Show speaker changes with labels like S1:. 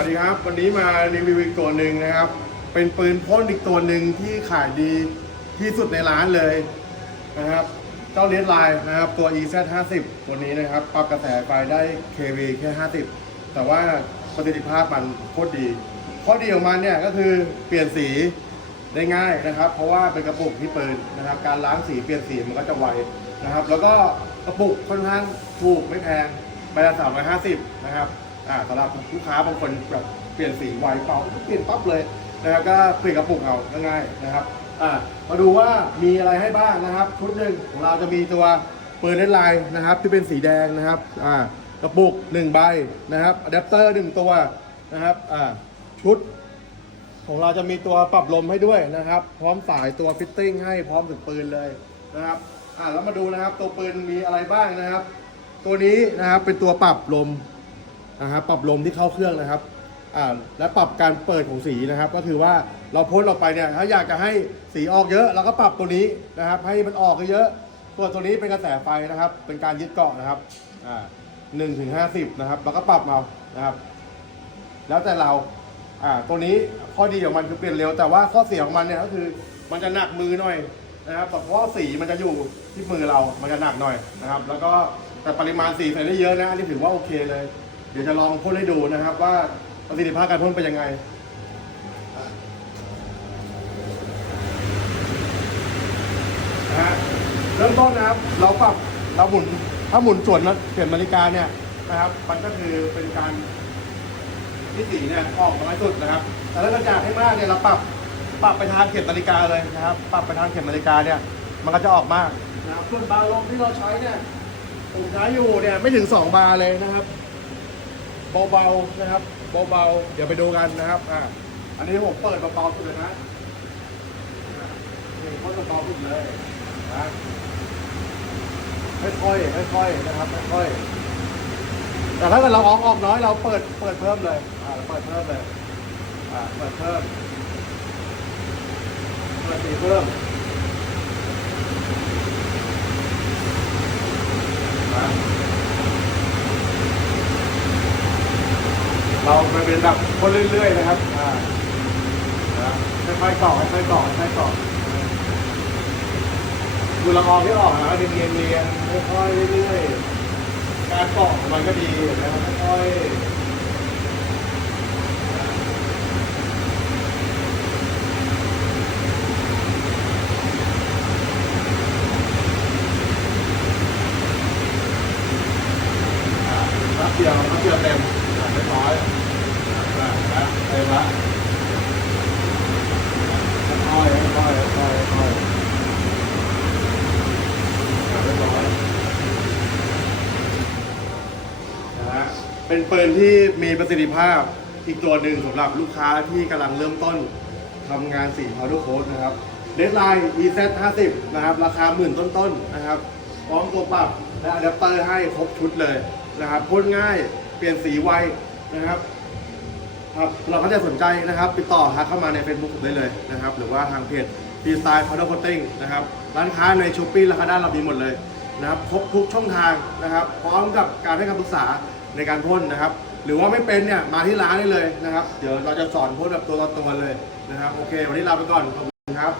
S1: วัสดีครับ วันนี้มารีวิวอีกตัวหนึ่งนะครับ เป็นปืนพ่นอีกตัวหนึ่งที่ขายดีที่สุดในร้านเลยนะครับ เจ้าเลดไลน์นะครับตัว EZ 50ตัวนี้นะครับ ปรับกระแสไฟได้ kV แค่ 50 แต่ว่าประสิทธิภาพมันโคตรดี ข้อดีของมันเนี่ยก็คือเปลี่ยนสีได้ง่ายนะครับ เพราะว่าเป็นกระปุกที่ปืนนะครับ การล้างสีเปลี่ยนสีมันก็จะไวนะครับ แล้วก็กระปุกค่อนข้างถูกไม่แพงใบละ350 นะครับ อ่าสำหรับลูกค้าบางคนแบบเปลี่ยนสีไวเปล่าก็เปลี่ยนปั๊บเลยนะครับก็เปลี่ยนกระปุกเอาง่ายๆนะครับอ่ามาดูว่ามีอะไรให้บ้างนะครับชุดหนึ่งของเราจะมีตัวปืนเลนไลน์นะครับ ที่เป็นสีแดงนะครับอ่ากระปุกหนึ่งใบนะครับอะแดปเตอร์หนึ่งตัวนะครับอ่าชุดของเราจะมีตัวปรับลมให้ด้วยนะครับ พร้อมสายตัวฟิตติ้งให้พร้อมถึงปืนเลยนะครับอ่าแล้วมาดูนะครับตัวปืนมีอะไรบ้างนะครับ ตัวนี้นะครับเป็นตัวปรับลม นะครับปรับลมที่เข้าเครื่องนะครับอ่าและปรับการเปิดของสีนะครับ ก็คือว่าเราพ่นออกไปเนี่ยถ้าอยากจะให้สีออกเยอะเราก็ปรับตัวนี้นะครับ ให้มันออกเยอะตัวตัวนี้เป็นกระแสไฟนะครับ เป็นการยึดเกาะนะครับอ่าหนึ่งถึงห้าสิบนะครับเราก็ปรับเอานะครับ แล้วแต่เราอ่าตัวนี้ข้อดีของมันคือเปลี่ยนเร็วแต่ว่าข้อเสียของมันเนี่ยก็คือมันจะหนักมือหน่อยนะครับแต่เพราะสีมันจะอยู่ที่มือเรา มันจะหนักหน่อยนะครับ แล้วก็แต่ปริมาณสีใส่ได้เยอะนะอันนี้ถือว่าโอเคเลย เดี๋ยวจะลองพ่นให้ดูนะครับ ว่าประสิทธิภาพการพ่นเป็นยังไงนะฮะเริ่มต้นนะครับ เราปรับเราหมุนถ้าหมุนส่วนเข็มนาฬิกาเนี่ยนะครับ มันก็คือเป็นการที่สีเนี่ยออกน้อยสุดนะครับ แต่ถ้าเราอยากให้มากเนี่ยเราปรับปรับไปทางเข็มนาฬิกาเลยนะครับ ปรับไปทางเข็มนาฬิกาเนี่ยมันก็จะออกมากนะครับส่วนบาร์ลมที่เราใช้เนี่ยผมใช้อยู่เนี่ยไม่ถึง 2 บาร์เลยนะครับ เบาๆนะครับเบาๆเดี๋ยวไปดูกันนะครับอ่าอันนี้ผมเปิดเบาๆสุดเลยนะอ่านี่โคตรเบาๆสุดเลยนะค่อยๆค่อยๆนะครับค่อยๆแต่ถ้าเกิดเราออกออกน้อยเราเปิดเปิดเพิ่มเลยอ่าเราเปิดเพิ่มเลยอ่าเปิดเพิ่มเปิดสีเพิ่ม เราไปเป็นแบบคนเรื่อยๆนะครับอ่าค่อยๆก่อค่อยๆก่อค่อยๆก่อดูละอองที่ออกนะเรียนเรียนๆค่อยๆเรื่อยๆการเกาะของมันก็ดีนะครับค่อยๆรับเดียวเดียวเต็ม ร้อยนะเต็มละค่อยค่อยค่อยค่อยเรียบร้อยนะฮะเป็นปืนที่มีประสิทธิภาพอีกตัวหนึ่งสำหรับลูกค้าที่กำลังเริ่มต้นทำงานสีพาวเดอร์โค้ดนะครับเดดไลน์ EZ 50นะครับ ราคาหมื่นต้นๆนะครับพร้อมตัวปรับและอะแดปเตอร์ให้ครบชุดเลยนะครับพ่นง่ายเปลี่ยนสีไว นะครับครับเราก็จะสนใจนะครับติดต่อทักเข้ามาใน Facebook ผมได้เลยนะครับ หรือว่าทางเพจดีไซน์พาร์โคตติ้งนะครับ ร้านค้าในช้อปปี้ราคาด้านเรามีหมดเลยนะครับครบทุกช่องทางนะครับ พร้อมกับการให้คำปรึกษาในการพ่นนะครับ หรือว่าไม่เป็นเนี่ยมาที่ร้านได้เลยนะครับ เดี๋ยวเราจะสอนพ่นแบบตัวต่อตัวเลยนะครับ โอเค วันนี้ลาไปก่อนขอบคุณครับ